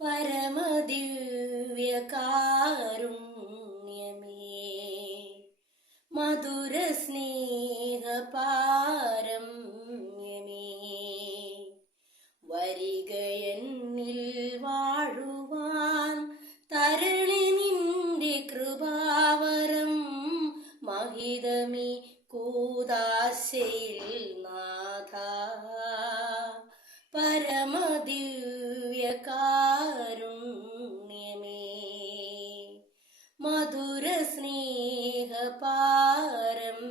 പരമദിവ്യകാരുണ്യമേ മധുര സ്നേഹ വരികയെന്നിൽ വാഴുവാൻ തരണി നിന്റെ കൃപാവരം മഹിതമി കൂതാശയിൽ നാഥ. പരമദിവ്യകാരുണ്യമേ പാരമ്യമേ.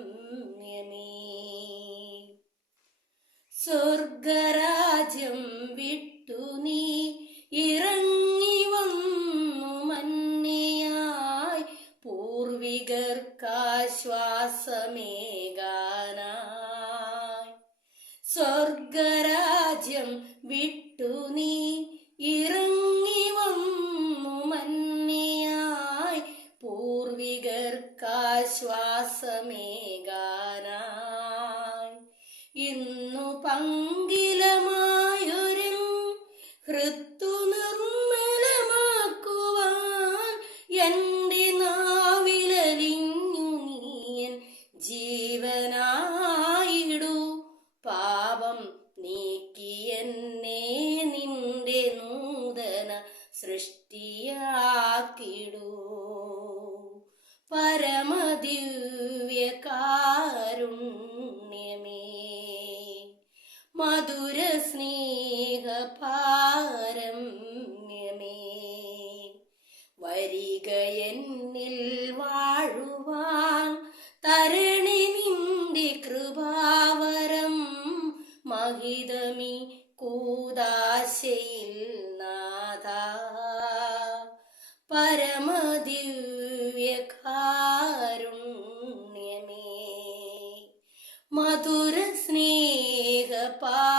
സ്വർഗരാജ്യം വിട്ടു നീ ഇറങ്ങി വന്നു മന്നയായി പൂർവികർക്കാശ്വാസമേകാനായി സ്വർഗരാജ്യം വിട്ടു നീ ഇറങ്ങി പൂർവികർക്കാശ്വാസമേകാനായി ഇന്നു പങ്കിലമായൊരു ഹൃത്തു നിർമ്മലമാക്കുവാൻ എന്റെ നാവിലലിഞ്ഞു നീയൻ ജീവനായിടു. പാപം നീക്കി എന്നെ നിന്റെ നൂതന സൃഷ്ടിയാക്കിടൂ. മധുര സ്നേഹപാരമ്യമേ വരിക എന്നിൽ വാഴുവാൻ തരണി നിന്റെ കൃപാവരം. മഹിതമി കൂതാശയിൽ നാഥ. പരമദിവ്യകാരുണ്യമേ. മധുര the.